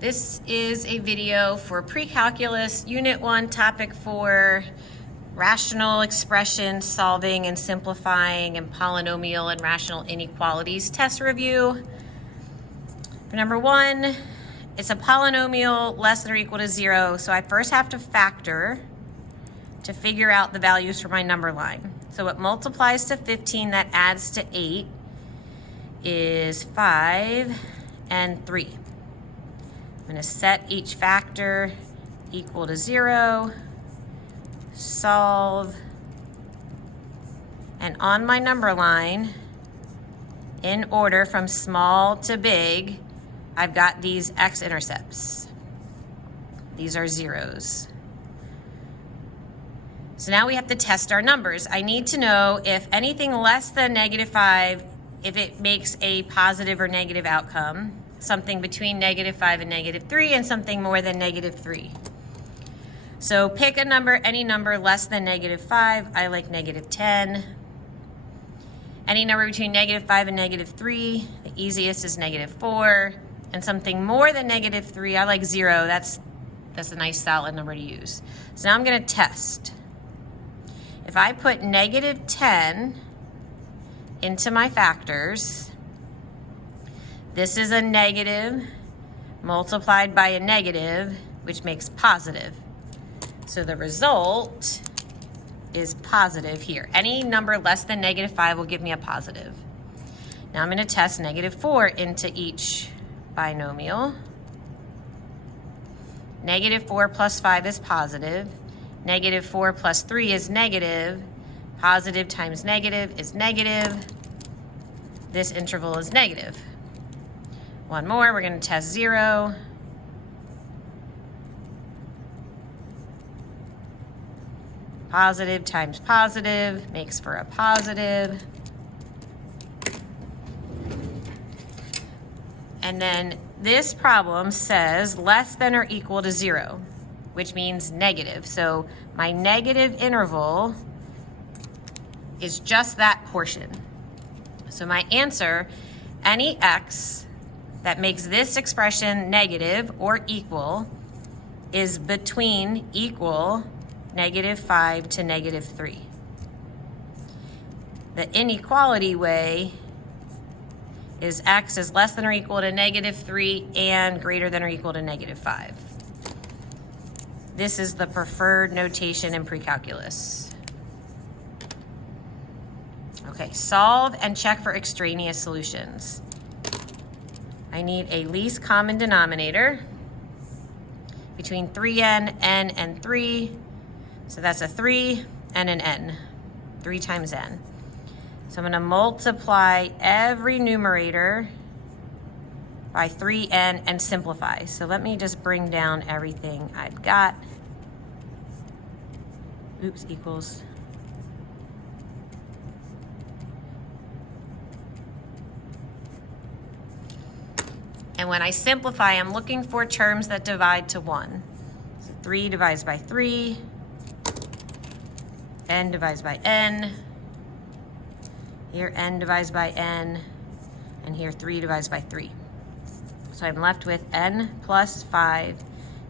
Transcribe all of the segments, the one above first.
This is a video for Pre-Calculus, Unit 1, Topic 4, Rational Expression Solving and Simplifying and Polynomial and Rational Inequalities Test Review. For number 1, it's a polynomial less than or equal to 0, so I first have to factor to figure out the values for my number line. So it multiplies to 15, that adds to 8, is 5 and 3. I'm going to set each factor equal to 0, solve, and on my number line, in order from small to big, I've got these x-intercepts. These are zeros. So now we have to test our numbers. I need to know if anything less than -5, if it makes a positive or negative outcome. Something between -5 and -3, and something more than -3. So pick a number, any number less than -5. I like -10. Any number between -5 and -3, the easiest is -4. And something more than -3, I like 0. That's a nice solid number to use. So now I'm going to test. If I put -10 into my factors, this is a negative multiplied by a negative, which makes positive. So the result is positive here. Any number less than -5 will give me a positive. Now I'm going to test -4 into each binomial. -4 plus 5 is positive. -4 plus 3 is negative. Positive times negative is negative. This interval is negative. One more, we're going to test 0. Positive times positive makes for a positive. And then this problem says less than or equal to 0, which means negative. So my negative interval is just that portion. So my answer, any x that makes this expression negative or equal is between equal -5 to -3. The inequality way is x is less than or equal to -3 and greater than or equal to -5. This is the preferred notation in pre-calculus. Okay, solve and check for extraneous solutions. I need a least common denominator between 3n, n, and 3. So that's a 3 and an n, 3 times n. So I'm going to multiply every numerator by 3n and simplify. So let me just bring down everything I've got. Oops, equals. And when I simplify, I'm looking for terms that divide to 1. So 3 divides by 3, n divides by n, here n divides by n, and here 3 divides by 3. So I'm left with n plus 5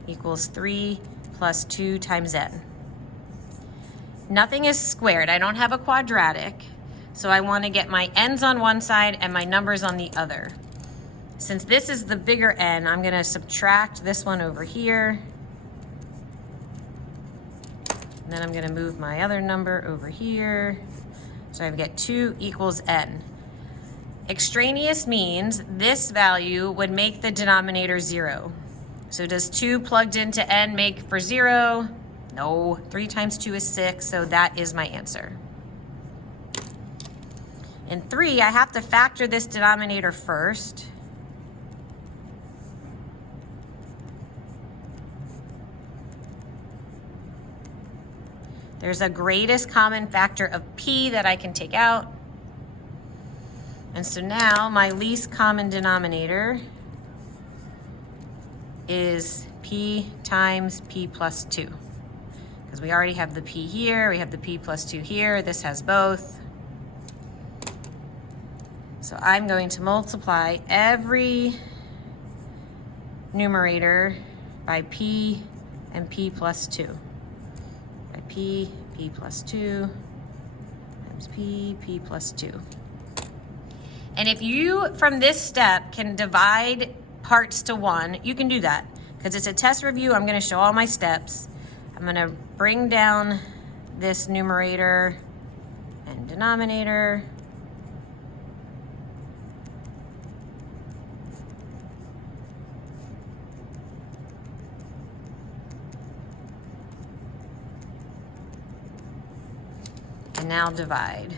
equals 3 plus 2 times n. Nothing is squared. I don't have a quadratic, so I want to get my n's on one side and my numbers on the other. Since this is the bigger n, I'm going to subtract this one over here. And then I'm going to move my other number over here. So I get 2 equals n. Extraneous means this value would make the denominator 0. So does 2 plugged into n make for 0? No. 3 times 2 is 6, so that is my answer. In 3, I have to factor this denominator first. There's a greatest common factor of p that I can take out. And so now my least common denominator is p times p plus 2. Because we already have the p here, we have the p plus 2 here, this has both. So I'm going to multiply every numerator by p and p plus 2. By p plus 2 times p plus 2. And if you, from this step, can divide parts to 1, you can do that. Because it's a test review, I'm going to show all my steps. I'm going to bring down this numerator and denominator. And now divide.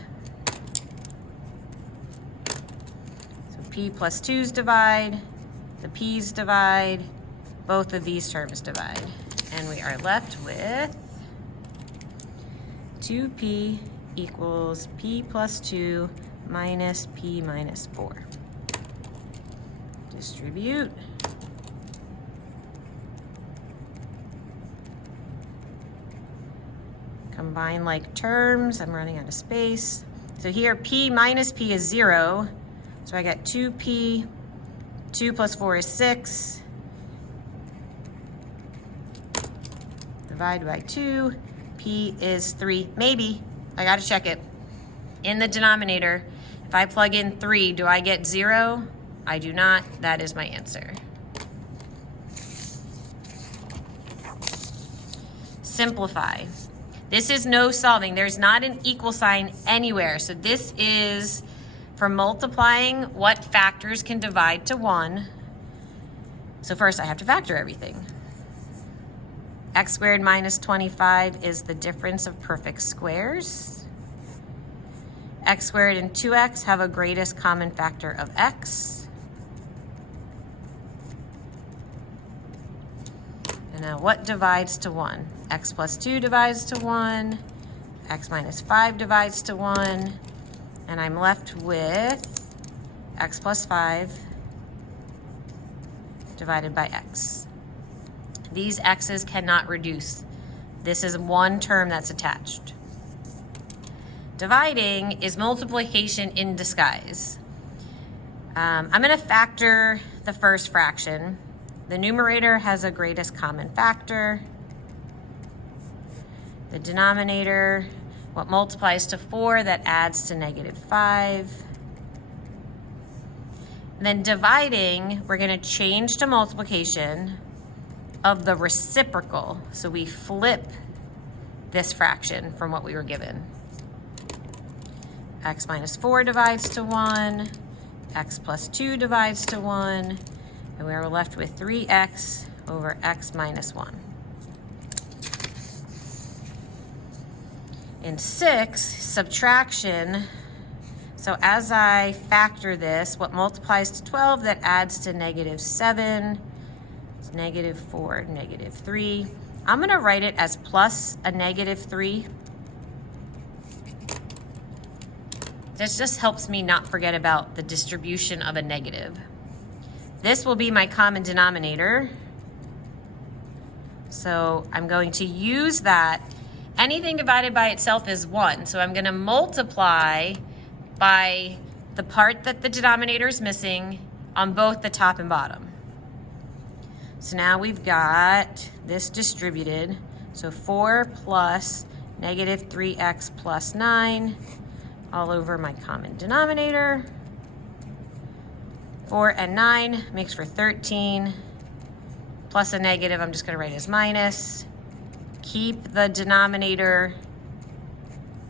So p plus 2's divide, the p's divide, both of these terms divide. And we are left with 2p equals p plus 2 minus p minus 4. Distribute. Combine like terms. I'm running out of space. So here p minus p is 0. So I get 2p, 2 plus 4 is 6. Divide by 2, p is 3. Maybe, I gotta check it. In the denominator, if I plug in 3, do I get 0? I do not. That is my answer. Simplify. This is no solving. There's not an equal sign anywhere. So this is for multiplying what factors can divide to 1. So first I have to factor everything. X squared minus 25 is the difference of perfect squares. X squared and 2x have a greatest common factor of x. And now what divides to 1? X plus 2 divides to 1. X minus 5 divides to 1. And I'm left with x plus 5 divided by x. These x's cannot reduce. This is one term that's attached. Dividing is multiplication in disguise. I'm going to factor the first fraction. The numerator has a greatest common factor. The denominator, what multiplies to 4, that adds to negative 5. And then dividing, we're going to change to multiplication of the reciprocal. So we flip this fraction from what we were given. X minus 4 divides to 1. X plus 2 divides to 1. And we are left with 3x over x minus 1. In 6, subtraction. So as I factor this, what multiplies to 12, that adds to negative 7. It's negative 4, negative 3. I'm going to write it as plus a negative 3. This just helps me not forget about the distribution of a negative. This will be my common denominator. So I'm going to use that. Anything divided by itself is 1. So I'm going to multiply by the part that the denominator is missing on both the top and bottom. So now we've got this distributed. So 4 plus negative 3x plus 9 all over my common denominator. 4 and 9 makes for 13. Plus a negative, I'm just going to write as minus. Keep the denominator,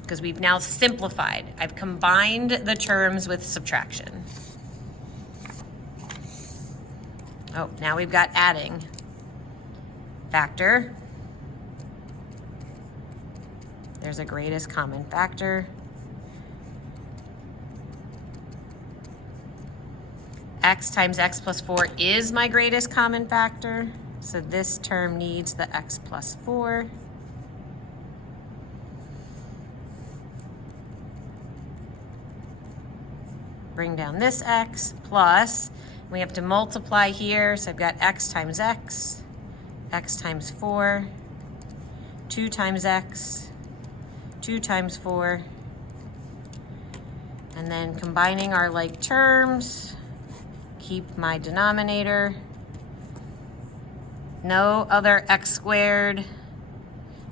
because we've now simplified. I've combined the terms with subtraction. Oh, now we've got adding. Factor. There's a greatest common factor. X times x plus 4 is my greatest common factor. So this term needs the x plus 4. Bring down this x plus, we have to multiply here. So I've got x times 4, 2 times x, 2 times 4. And then combining our like terms, keep my denominator. No other x squared.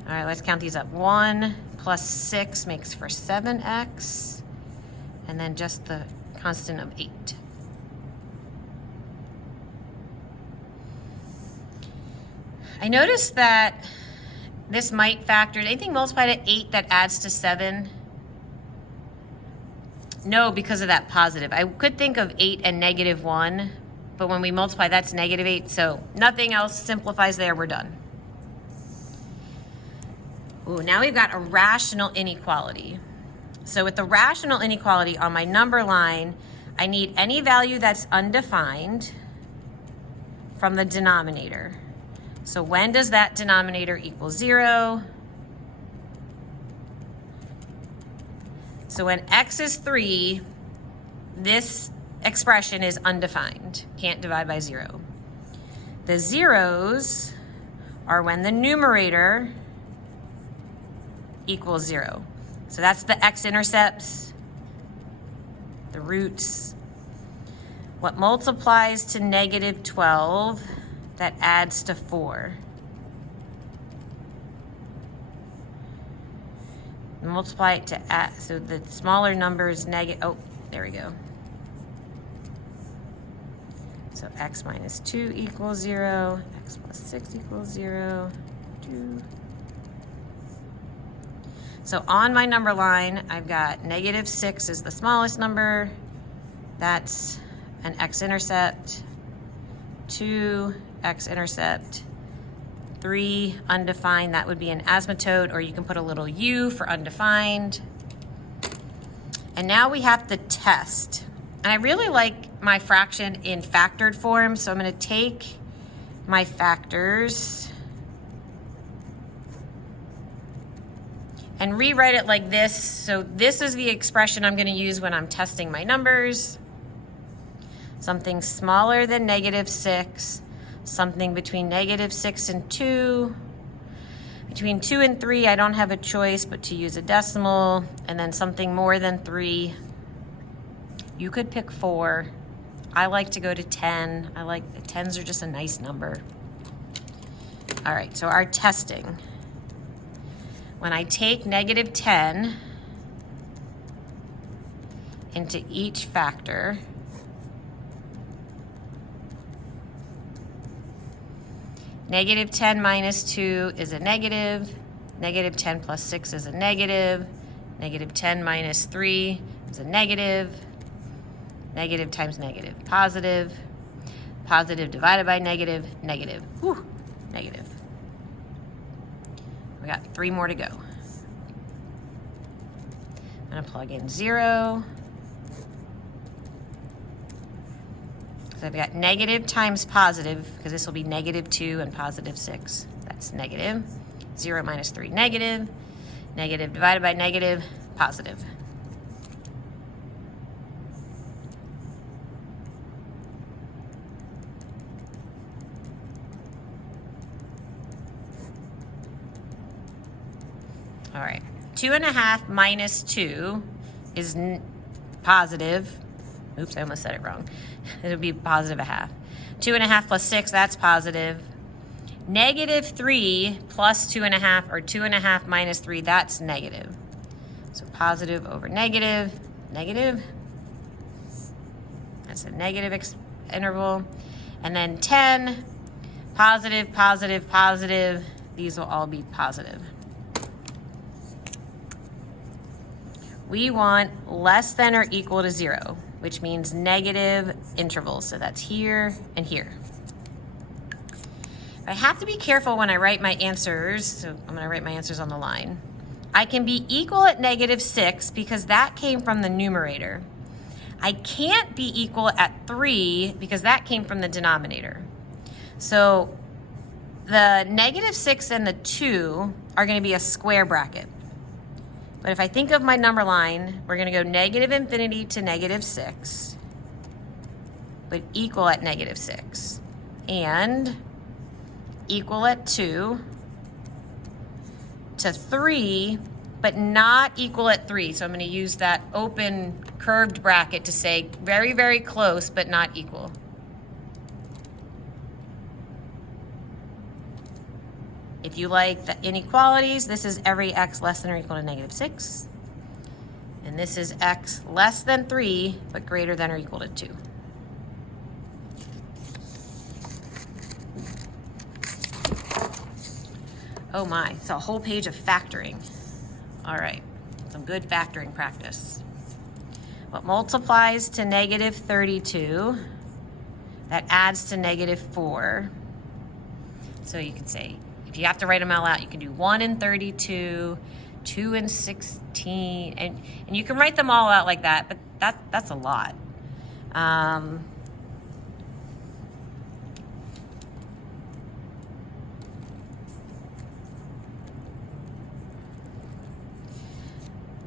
All right, let's count these up. 1 plus 6 makes for 7x. And then just the constant of 8. I noticed that this might factor. Anything multiplied at 8 that adds to 7? No, because of that positive. I could think of 8 and negative 1, but when we multiply, that's negative 8. So nothing else simplifies there. We're done. Ooh, now we've got a rational inequality. So with the rational inequality on my number line, I need any value that's undefined from the denominator. So when does that denominator equal 0? So when x is 3, this expression is undefined. Can't divide by 0. The zeros are when the numerator equals 0. So that's the x-intercepts, the roots. What multiplies to negative 12, that adds to 4. Multiply it to add, so the smaller number is negative, oh, there we go. So x minus 2 equals 0, x plus 6 equals 0, 2. So on my number line, I've got negative 6 is the smallest number. That's an x-intercept. 2 x-intercept. 3 undefined, that would be an asymptote, or you can put a little u for undefined. And now we have to test. And I really like my fraction in factored form, so I'm going to take my factors and rewrite it like this. So this is the expression I'm going to use when I'm testing my numbers. Something smaller than negative 6, something between negative 6 and 2. Between 2 and 3, I don't have a choice but to use a decimal, and then something more than 3. You could pick 4. I like to go to 10. I like, 10s are just a nice number. All right, so our testing. When I take negative 10 into each factor, negative 10 minus 2 is a negative. Negative 10 plus 6 is a negative. Negative 10 minus 3 is a negative. Negative times negative, positive. Positive divided by negative, negative. Whew, negative. We got 3 more to go. I'm gonna plug in 0. So I've got negative times positive, because this will be negative 2 and positive 6. That's negative. 0 minus 3, negative. Negative divided by negative, positive. All right, 2.5 minus 2 is positive. Oops, I almost said it wrong. It'll be positive a half. 2.5 plus 6, that's positive. Negative 3 plus 2.5, or 2.5 minus 3, that's negative. So positive over negative, negative. That's a negative interval. And then 10, positive, positive, positive. These will all be positive. We want less than or equal to 0, which means negative intervals. So that's here and here. I have to be careful when I write my answers. So I'm going to write my answers on the line. I can be equal at negative 6 because that came from the numerator. I can't be equal at 3 because that came from the denominator. So the negative 6 and the 2 are going to be a square bracket. But if I think of my number line, we're going to go negative infinity to negative 6, but equal at negative 6, and equal at 2 to 3, but not equal at 3. So I'm going to use that open curved bracket to say very, very close, but not equal. If you like the inequalities, this is every x less than or equal to -6. And this is x less than 3, but greater than or equal to 2. Oh my, it's a whole page of factoring. All right, some good factoring practice. What multiplies to -32, that adds to -4. So you can say, if you have to write them all out, you can do 1 and 32, 2 and 16, and you can write them all out like that, but that's a lot.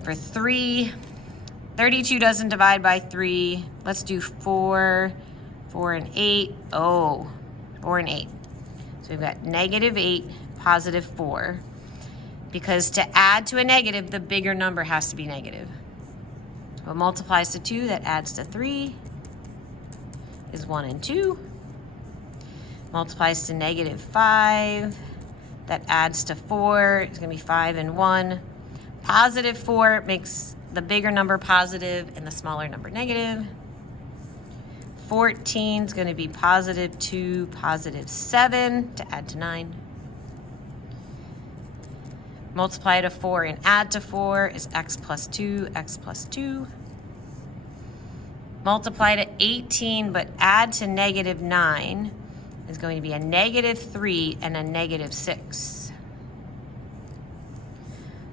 For 3, 32 doesn't divide by 3. Let's do 4, 4 and 8. Oh, 4 and 8. So we've got -8, +4. Because to add to a negative, the bigger number has to be negative. What multiplies to 2, that adds to 3, is 1 and 2. Multiplies to -5, that adds to 4, it's going to be 5 and 1. +4 makes the bigger number positive and the smaller number negative. 14 is going to be +2, +7 to add to 9. Multiply to 4 and add to 4 is x plus 2, x plus 2. Multiply to 18 but add to -9 is going to be a -3 and a -6.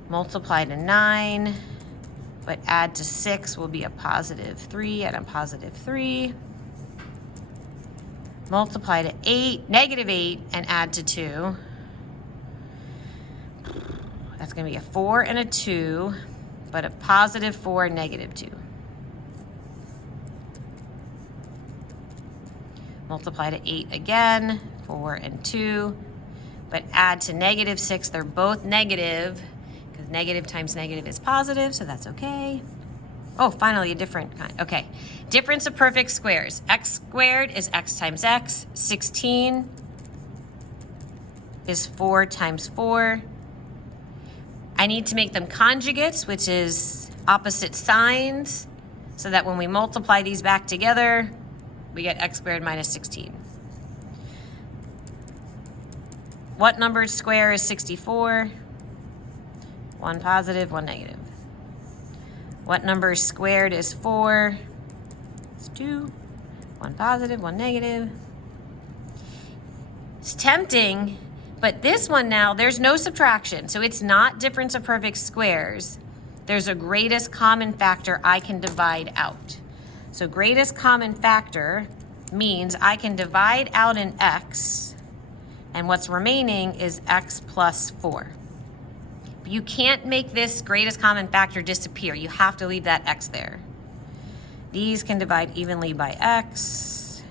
Multiply to 9, but add to 6 will be a +3 and a +3. Multiply to 8, -8, and add to 2. That's going to be a 4 and a 2, but a +4 and -2. Multiply to 8 again, 4 and 2, but add to -6. They're both negative. Negative times negative is positive, so that's okay. Oh, finally a different kind. Okay, difference of perfect squares. X squared is x times x. 16 is 4 times 4. I need to make them conjugates, which is opposite signs, so that when we multiply these back together, we get x squared minus 16. What numbered square is 64? 1 positive, 1 negative. What number squared is 4? It's 2. 1 positive, 1 negative. It's tempting, but this one now, there's no subtraction, so it's not difference of perfect squares. There's a greatest common factor I can divide out. So greatest common factor means I can divide out an x, and what's remaining is x plus 4. You can't make this greatest common factor disappear. You have to leave that x there. These can divide evenly by x,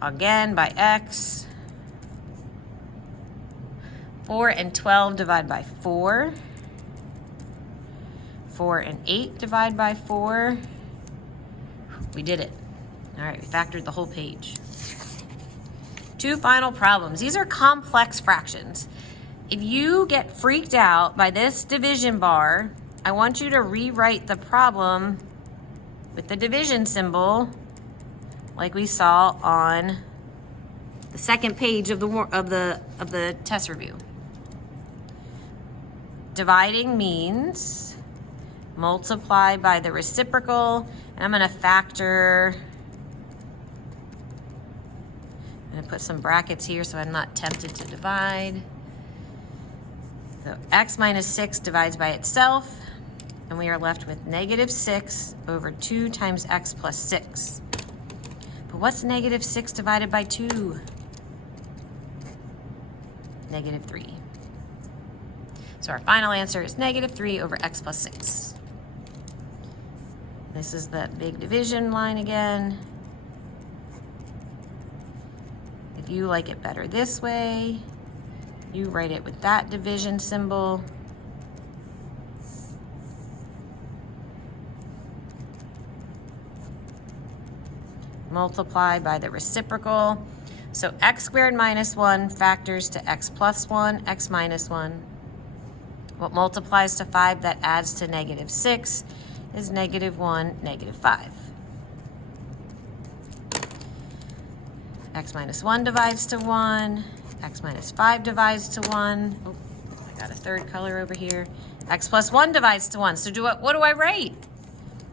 again by x. 4 and 12 divide by 4. 4 and 8 divide by 4. We did it. All right, we factored the whole page. 2 final problems. These are complex fractions. If you get freaked out by this division bar, I want you to rewrite the problem with the division symbol like we saw on the second page of the test review. Dividing means multiply by the reciprocal, and I'm going to factor. I'm going to put some brackets here so I'm not tempted to divide. So x minus 6 divides by itself, and we are left with -6 over 2 times x plus 6. But what's -6 divided by 2? -3. So our final answer is -3 over x plus 6. This is the big division line again. If you like it better this way, you write it with that division symbol. Multiply by the reciprocal. So x squared minus 1 factors to x plus 1, x minus 1. What multiplies to 5 that adds to negative 6 is negative 1, negative 5. X minus 1 divides to 1. X minus 5 divides to 1. Oh, I got a third color over here. X plus 1 divides to 1. So what do I write?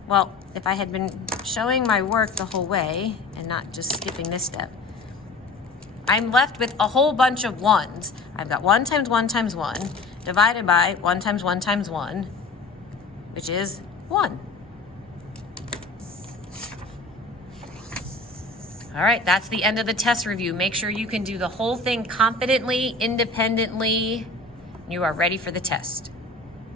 Well, if I had been showing my work the whole way and not just skipping this step, I'm left with a whole bunch of 1s. I've got 1 times 1 times 1 divided by 1 times 1 times 1, which is 1. All right, that's the end of the test review. Make sure you can do the whole thing confidently, independently. You are ready for the test.